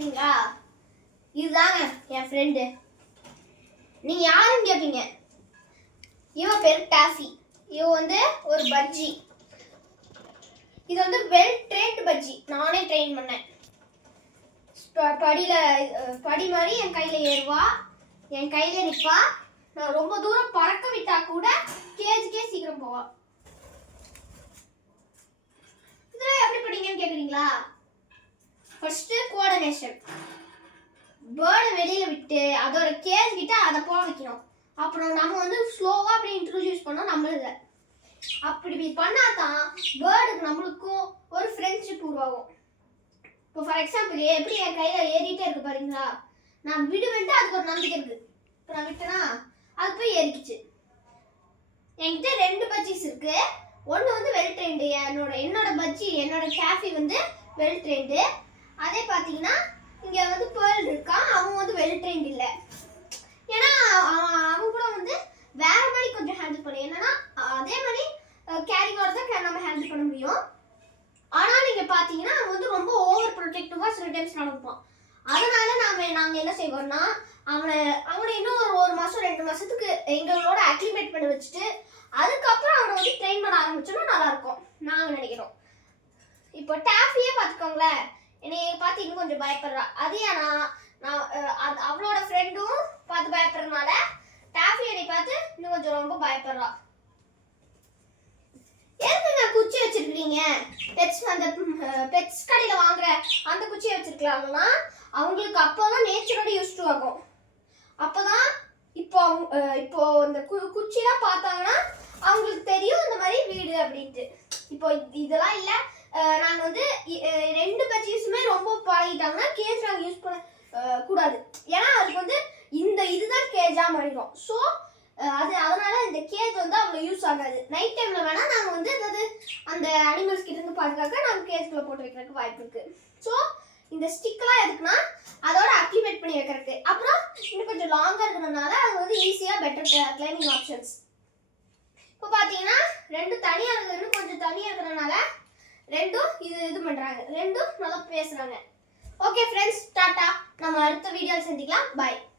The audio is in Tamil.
கேட்குறீங்களா? இதுதாங்க என் ஃப்ரெண்டு. நீங்கள் யாருன்னு கேட்பீங்க. இவன் பேர் டாஃபி. இவன் வந்து ஒரு பஜ்ஜி. இது வந்து வெல் ட்ரெயின்டு பஜ்ஜி. நானே ட்ரெயின் பண்ணேன். படி மாதிரி என் கையில் ஏறுவா, என் கையில் நிற்பா. நான் ரொம்ப தூரம் பறக்க விட்டா கூட கேஜுக்கே சீக்கிரம் போவா. இதெல்லாம் எப்படி படிங்கன்னு கேட்குறீங்களா? First coordination. பேர்டை வெளியில விட்டு அதோட கேஜ் கிட்ட அதை போக வைக்கணும். அப்புறம் நம்ம வந்து ஸ்லோவா அப்படி இன்ட்ரோடியூஸ் பண்ணோம் நம்மளுக்கு. அப்படி பண்ணாதான் பேர்டுக்கு நம்மளுக்கும் ஒரு ஃப்ரெண்ட்ஷிப் உருவாகும். இப்போ ஃபார் எக்ஸாம்பிள் எப்படி என் கையில ஏறிட்டே இருக்கு பாருங்களா, நான் விடுவேன்ட்டு அதுக்கு ஒரு நம்பிக்கை இருக்கு. இப்போ நான் விட்டேன்னா அது போய் ஏறிக்குச்சு. என்கிட்ட 2 பஜ்ஜிஸ் இருக்கு. ஒன்று வந்து வெல் ட்ரெயின்டு. என்னோட பஜ்ஜி என்னோட கேஃபி வந்து வெல் ட்ரெயின்டு. அதே பார்த்தீங்கன்னா இங்கே வந்து பேர்ல் இருக்கான். அவன் வந்து வெல் ட்ரெயின்டு இல்லை. ஏன்னா அவன் கூட வந்து வேற மாதிரி கொஞ்சம் ஹேண்டில் பண்ணி, என்னன்னா அதே மாதிரி கேரிங்கோட தான் நம்ம ஹேண்டில் பண்ண முடியும். ஆனால் நீங்கள் பார்த்தீங்கன்னா அவன் வந்து ரொம்ப ஓவர் ப்ரொடெக்டிவாக சில டைம்ஸ் நடந்துப்பான். அதனால நாங்கள் என்ன செய்வோம்னா அவனை இன்னும் ஒரு மாதம் 2 மாதத்துக்கு எங்களோட அக்ளிமேட் பண்ணி வச்சுட்டு அதுக்கப்புறம் அவனை வந்து ட்ரெயின் பண்ண ஆரம்பிச்சோன்னா நல்லாயிருக்கும் நாங்கள் நினைக்கிறோம். இப்போ டாஃபியே பார்த்துக்கோங்களேன், என்னை பார்த்து இன்னும் கொஞ்சம் பயப்படுறா. அது ஏன்னா நான் அவளோட ஃப்ரெண்டும் பார்த்து பயப்படுறதுனால டாஃபி என்னை பார்த்து இன்னும் கொஞ்சம் ரொம்ப பயப்படுறா. எதுக்குங்க குச்சி வச்சிருக்கீங்க? அந்த பெட்ஸ் கடையில் வாங்குற அந்த குச்சியை வச்சிருக்கலாம்னா அவங்களுக்கு அப்போதான் நேச்சரோட யூஸ் ஆகும். அப்போதான் இப்போ இந்த குச்சிலாம் பார்த்தாங்கன்னா அவங்களுக்கு தெரியும் இந்த மாதிரி வீடு அப்படின்ட்டு. இப்போ இதெல்லாம் இல்லை. நாங்கள் வந்து 2 பஜ்ஜிஸுமே ரொம்ப பழகிட்டாங்கன்னா கேஜ் நாங்கள் யூஸ் பண்ண கூடாது. ஏன்னா அதுக்கு வந்து இதுதான் கேஜாக மாறிடும். ஸோ அதனால இந்த கேஜ் வந்து அவ்வளோ யூஸ் ஆகாது. நைட் டைமில் வேணால் நாங்கள் வந்து அந்த அனிமல்ஸ் கிட்ட இருந்து பாதுகாக்க நாங்கள் கேஜ்குள்ளே போட்டு வைக்கிறதுக்கு வாய்ப்பு இருக்குது. ஸோ இந்த ஸ்டிக்கெலாம் எதுக்குன்னா அதோட அக்ளிமேட் பண்ணி வைக்கிறதுக்கு. அப்புறம் இன்னும் கொஞ்சம் லாங்காக இருக்கிறதுனால அது வந்து ஈஸியாக பெட்டர் கிளைம்பிங் ஆப்ஷன்ஸ். இப்போ பார்த்தீங்கன்னா 2 தனியாக இருக்குது, இன்னும் கொஞ்சம் தனியாக இருக்கிறதுனால 2ம் இது பண்ணுறாங்க, 2ம் நல்லா பேசுகிறாங்க. Okay friends, tata. நம்ம அடுத்த வீடியோவில் சந்திக்கலாம். பாய்.